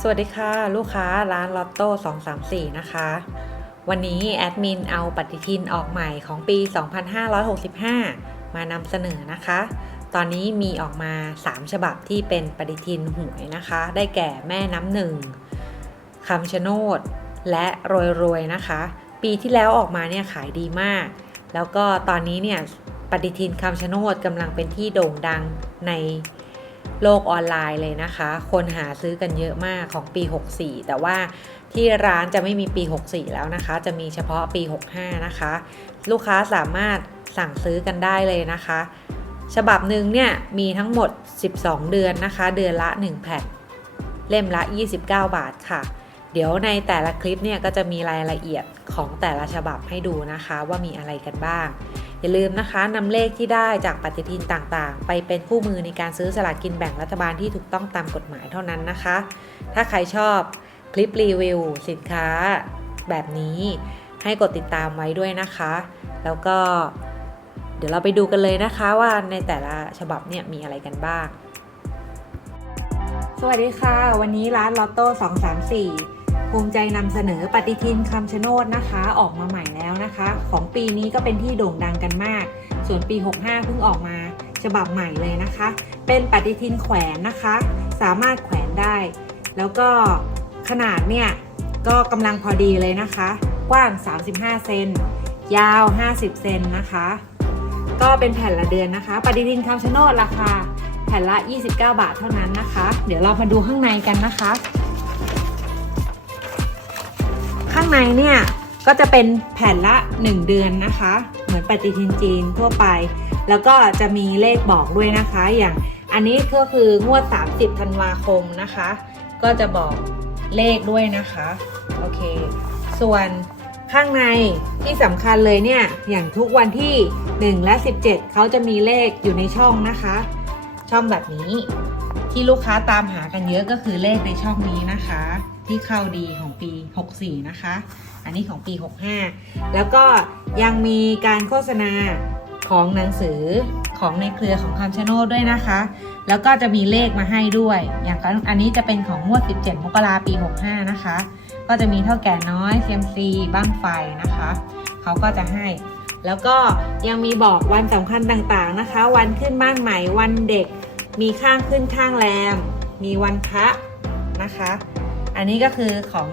สวัสดีค่ะ ลูกค้าร้านลอตโต้234 นะคะ วันนี้แอดมินเอาปฏิทินออกใหม่ของปี 2565 มานำเสนอนะคะ ตอนนี้มีออกมา 3 ฉบับที่เป็นปฏิทินหวยนะคะ ได้แก่แม่น้ำหนึ่งคำชะโนด และรวยรวยๆนะคะ ปีที่แล้วออกมาเนี่ยขายดีมาก แล้วก็ตอนนี้เนี่ยปฏิทินคำชะโนดกำลังเป็นที่โด่งดังใน โลกออนไลน์เลยนะคะ คนหาซื้อกันเยอะมากของปี 64 แต่ว่าที่ร้านจะไม่มีปี 64 แล้วนะคะ จะมีเฉพาะปี 65 นะคะ ลูกค้าสามารถสั่งซื้อกันได้เลยนะคะ ฉบับหนึ่งเนี่ยมีทั้งหมด 12 เดือนนะคะ เดือนละ 1 แผ่นเล่มละ 29 บาทค่ะ เดี๋ยวในแต่ละคลิปเนี่ยก็จะมีรายละเอียดของแต่ละฉบับให้ดูนะคะ ว่ามีอะไรกันบ้าง อย่าลืมนะคะนำเลขที่ได้จากปฏิทินต่างๆ ไปเป็นคู่มือในการซื้อสลากกินแบ่งรัฐบาลที่ถูกต้องตามกฎหมายเท่านั้นนะคะ ถ้าใครชอบคลิปรีวิวสินค้าแบบนี้ ให้กดติดตามไว้ด้วยนะคะ แล้วก็เดี๋ยวเราไปดูกันเลยนะคะว่าในแต่ละฉบับเนี่ยมีอะไรกันบ้าง สวัสดีค่ะ วันนี้ร้านลอตโต้234 ภูมิใจนำเสนอปฏิทินคำชะโนดนะคะ ออกมาใหม่แล้วนะคะ ของปีนี้ก็เป็นที่โด่งดังกันมาก ส่วนปี 65 เพิ่งออกมาฉบับใหม่เลยนะคะ เป็นปฏิทินแขวนนะคะ สามารถแขวนได้ แล้วก็ขนาดเนี่ยก็กำลังพอดีเลยนะคะ กว้าง 35 เซน ยาว 50 เซนนะคะ ก็เป็นแผ่นละเดือนนะคะ ปฏิทินคำชะโนดราคาแผ่นละ 29 บาทเท่านั้นนะคะ เดี๋ยวเรามาดูข้างในกันนะคะ ข้างในเนี่ยก็จะเป็นแผ่นละ 1 เดือนนะคะ เหมือนปฏิทินจีนทั่วไป แล้วก็จะมีเลขบอกด้วยนะคะ อย่างอันนี้ก็คืองวด 30ธันวาคมนะคะ ก็จะบอกเลขด้วยนะคะ โอเค ส่วนข้างในที่สำคัญเลยเนี่ย อย่างทุกวันที่ 1 และ 17 เขาจะมีเลขอยู่ในช่องนะคะ ช่องแบบนี้ที่ลูกค้าตามหากันเยอะก็คือเลขในช่องนี้นะคะ ที่เข้าดีของปี 64 นะคะ อันนี้ของปี 65 แล้วก็ยังมีการโฆษณาของหนังสือของในเครือของคำชะโนดด้วยนะคะ แล้วก็จะมีเลขมาให้ด้วย อย่างอันนี้จะเป็นของงวด 17 มกราปี 65 นะคะ ก็จะมีเท่าแก่น้อยเซมซีบ้างไฟนะคะ เขาก็จะให้ แล้วก็ยังมีบอกวันสำคัญต่างๆนะคะ วันขึ้นบ้านใหม่ วันเด็ก มีข้างขึ้นข้างแรม มีวันพระนะคะ อันนี้ก็คือของ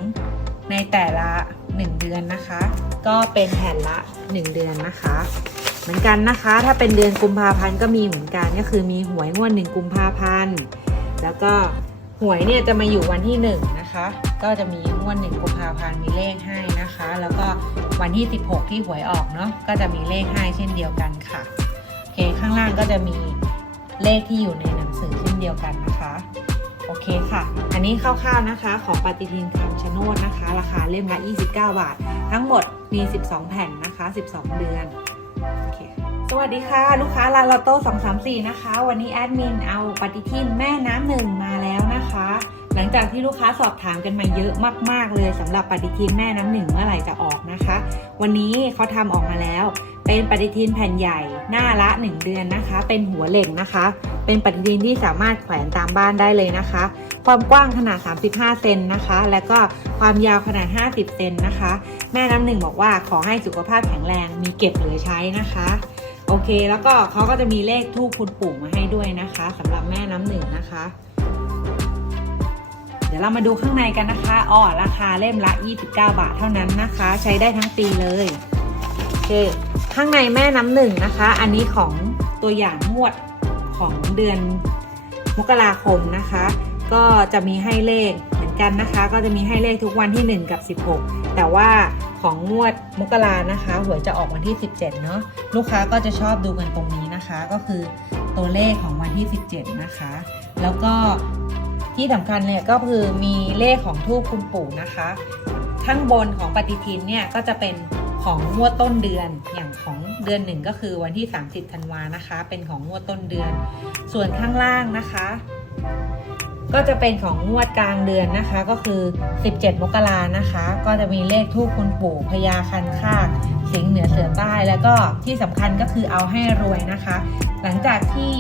ในแต่ละ 1 เดือนนะคะ ก็เป็นแผ่นละ 1 เดือนนะคะ เหมือนกันนะคะ ถ้าเป็นเดือนกุมภาพันธ์ก็มีเหมือนกันก็คือมีหวยงวดหนึ่งกุมภาพันธ์แล้วก็หวยเนี่ยจะมาอยู่วันที่1นะคะ ก็จะมีงวดหนึ่งกุมภาพันธ์มีเลขให้นะคะ แล้วก็วันที่ 16 ที่หวยออกเนาะก็จะมีเลขให้เช่นเดียวกันค่ะโอเคข้างล่างก็จะมีเลขที่อยู่ในหนังสือเช่นเดียวกันนะคะ โอเคค่ะ อันนี้คร่าวๆนะคะ ของปฏิทินคำชะโนดนะคะ ราคาเล่มละ 29 บาท ทั้งหมดมี 12 แผ่นนะคะ 12 เดือนโอเคสวัสดีค่ะ ลูกค้าลาลาโต้234 นะคะ วันนี้แอดมินเอาปฏิทินแม่น้ำหนึ่งมาแล้วนะคะ หลังจากที่ลูกค้าสอบถามกันมาเยอะมาก ๆ เลยสำหรับปฏิทินแม่น้ำหนึ่งเมื่อไหร่จะออกนะคะ วันนี้เขาทำออกมาแล้ว เป็นปฏิทินแผ่นใหญ่หน้าละ 1 เดือนนะคะ เป็นหัวเหล่งนะคะ เป็นปฏิทินที่สามารถแขวนตามบ้านได้เลยนะคะ ความกว้างขนาด 35 เซนนะคะ และก็ความยาวขนาด 50 เซนนะคะ แม่น้ำหนึ่งบอกว่าขอให้สุขภาพแข็งแรงมีเก็บเหลือใช้นะคะโอเค แล้วก็เขาก็จะมีเลขทูปคุณปู่มาให้ด้วยนะคะสำหรับแม่น้ำหนึ่งนะคะ เดี๋ยวเรามาดูข้างในกันนะคะอ๋อราคาเล่มละ 29 บาทเท่านั้นนะคะ ใช้ได้ทั้งปีเลยโอเค ข้างในแม่น้ำหนึ่งนะคะ อันนี้ของตัวอย่างงวดของเดือนมกราคมนะคะ ก็จะมีให้เลขเหมือนกันนะคะ ก็จะมีให้เลขทุกวันที่ 1 กับ 16 แต่ว่าของงวดมกรานะคะหวยจะออกวันที่ 17 เนาะลูกค้าก็จะชอบดูกันตรงนี้นะคะ ก็คือตัวเลขของวันที่ 17 นะคะ แล้วก็ที่สำคัญเนี่ยก็คือมีเลขของทูปคุณปู่นะคะ ข้างบนของปฏิทินเนี่ยก็จะเป็น ของงวดต้นเดือนอย่างของเดือนหนึ่งก็คือวันที่ 30ธันวานะคะ เป็นของงวดต้นเดือน ส่วนข้างล่างนะคะ ก็จะเป็นของงวดกลางเดือนนะคะ ก็คือ 17 มกรานะคะ ก็จะมีเลขทูปคุณปู่พญาคันคากสิงห์เหนือเสือใต้แล้วก็ที่สำคัญก็คือเอาให้รวยนะคะ หลังจากที่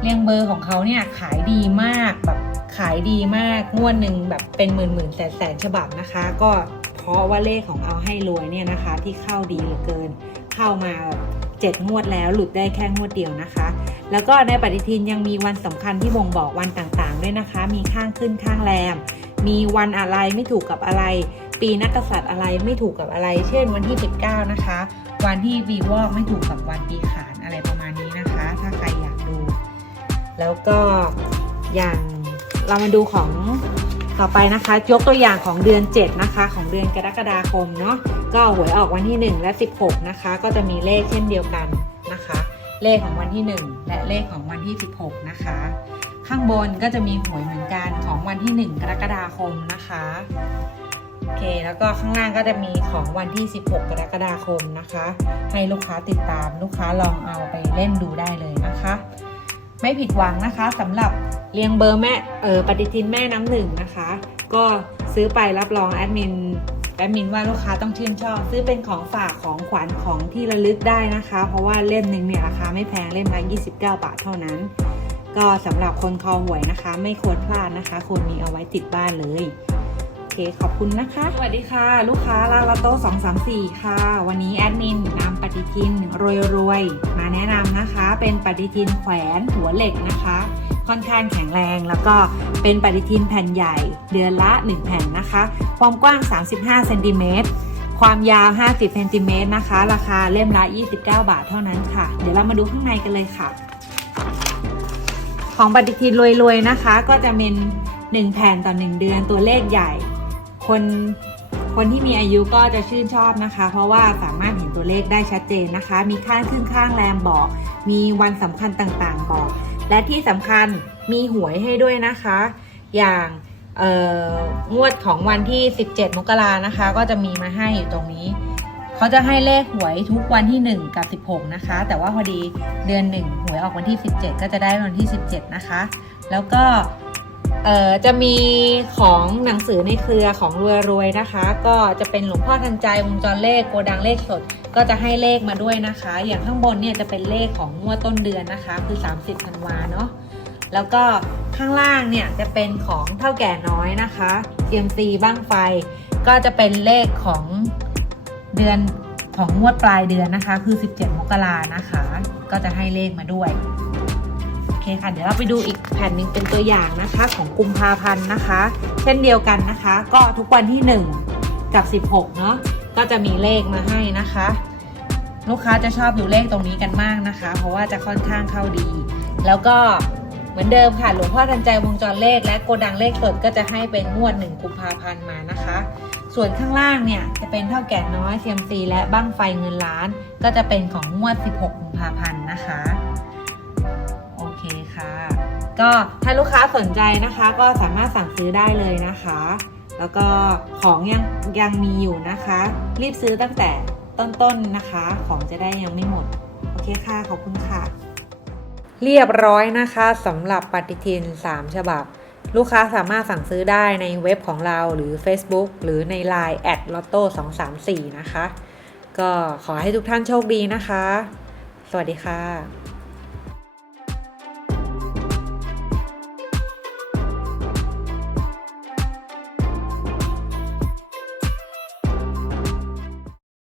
เรียงเบอร์ของเขาเนี่ยขายดีมากแบบขายดีมากงวดหนึ่งแบบเป็นหมื่นหมื่นแสนแสนฉบับนะคะ ก็ เพราะว่าเลขของเอาให้รวยเนี่ยนะคะ ที่เข้าดีเหลือเกิน เข้ามาเจ็ดงวดแล้วหลุดได้แค่งวดเดียวนะคะ แล้วก็ในปฏิทินยังมีวันสำคัญที่บ่งบอกวันต่างๆด้วยนะคะ มีข้างขึ้นข้างแรม มีวันอะไรไม่ถูกกับอะไร ปีนักกษัตริย์อะไรไม่ถูกกับอะไร เช่นวันที่ 19 นะคะ วันที่วีวอกไม่ถูกกับวันปีขานอะไรประมาณนี้นะคะ ถ้าใครอยากดู แล้วก็อย่างเรามาดูของ ต่อไปนะคะ ยกตัวอย่างของเดือน 7 นะคะ ของเดือนกรกฎาคมเนาะก็หวยออกวันที่ 1 และ 16 นะคะ ก็จะมีเลขเช่นเดียวกันนะคะ เลขของวันที่ 1 และเลขของวันที่ 16 นะคะ ข้างบนก็จะมีหวยเหมือนกันของวันที่ 1 กรกฎาคมนะคะโอเค แล้วก็ข้างล่างก็จะมีของวันที่ 16 กรกฎาคมนะคะ ให้ลูกค้าติดตามลูกค้าลองเอาไปเล่นดูได้เลยนะคะ ไม่ผิดหวังนะคะสำหรับเรียงเบอร์แม่เออปฏิทินแม่น้ำหนึ่งนะคะ ก็ซื้อไปรับรองแอดมินแอดมินว่าลูกค้าต้องชื่นชอบ ซื้อเป็นของฝากของขวัญของที่ระลึกได้นะคะ เพราะว่าเล่มหนึ่งเนี่ยราคาไม่แพงเล่มละ29 บาทเท่านั้น ก็สำหรับคนคอหวยนะคะ ไม่ควรพลาดนะคะควรมีเอาไว้ติดบ้านเลยโอเคขอบคุณนะคะ สวัสดีค่ะ ลูกค้าลาลาโต้234 ค่ะ วันนี้แอดมินนำป ฏิทินรวยๆ มาแนะนำนะคะ เป็นปฏิทินแขวนหัวเหล็กนะคะ ค่อนข้างแข็งแรงแล้วก็เป็นปฏิทินแผ่นใหญ่ เดือนละ 1 แผ่นนะคะ ความกว้าง 35เซนติเมตรความยาว 50เซนติเมตรนะคะ ราคาเล่มละ 29 บาทเท่านั้นค่ะ เดี๋ยวเรามาดูข้างในกันเลยค่ะ ของปฏิทินรวยๆนะคะ ก็จะเป็น 1 แผ่นต่อ 1 เดือนตัวเลขใหญ่ คนคนที่มีอายุก็จะชื่นชอบนะคะ เพราะว่าสามารถ ตัวเลขได้ชัดเจนนะคะ มีข้างขึ้นข้างแรมบอก มีวันสำคัญต่างๆบอก และที่สำคัญมีหวยให้ด้วยนะคะ อย่างงวดของวันที่ 17 มกรานะคะ ก็จะมีมาให้อยู่ตรงนี้ เขาจะให้เลขหวยทุกวันที่ 1 กับ 16 นะคะ แต่ว่าพอดีเดือน 1 หวยออกวันที่ 17 ก็จะได้วันที่ 17 นะคะ แล้วก็ เอ่อจะมีของหนังสือในเครือของรวยรวยนะคะ ก็จะเป็นหลวงพ่อทันใจวงจรเลขโกดังเลขสด ก็จะให้เลขมาด้วยนะคะ อย่างข้างบนเนี่ยจะเป็นเลขของงวดต้นเดือนนะคะ คือ 30ธันวาเนาะแล้วก็ข้างล่างเนี่ยจะเป็นของเท่าแก่น้อยนะคะ CMC บ้างไฟ ก็จะเป็นเลขของเดือนของงวดปลายเดือนนะคะ คือ 17 มกรานะคะ ก็จะให้เลขมาด้วย เคค่ะ เดี๋ยวเราไปดูอีกแผ่นหนึ่งเป็นตัวอย่างนะคะ ของกุมภาพันธ์นะคะ เช่นเดียวกันนะคะ ก็ทุกวันที่ 1 กับ 16 เนาะก็จะมีเลขมาให้นะคะ ลูกค้าจะชอบดูเลขตรงนี้กันมากนะคะ เพราะว่าจะค่อนข้างเข้าดี แล้วก็เหมือนเดิมค่ะหลวงพ่อทันใจวงจรเลข และโกดังเลขสดก็จะให้เป็นงวดหนึ่งกุมภาพันธ์มานะคะ ส่วนข้างล่างเนี่ยจะเป็นเท่าแก่น้อย CMC และบั้งไฟเงินล้าน ก็จะเป็นของงวด 16 กุมภาพันธ์นะคะ ก็ถ้าลูกค้าสนใจนะคะ ก็สามารถสั่งซื้อได้เลยนะคะ แล้วก็ของยังยังมีอยู่นะคะ รีบซื้อตั้งแต่ต้นๆนะคะ ของจะได้ยังไม่หมด โอเคค่ะ ขอบคุณค่ะ เรียบร้อยนะคะสำหรับปฏิทิน 3 ฉบับ ลูกค้าสามารถสั่งซื้อได้ในเว็บของเราหรือ Facebook หรือใน Line แอดลอตโต้234 นะคะ ก็ขอให้ทุกท่านโชคดีนะคะ สวัสดีค่ะ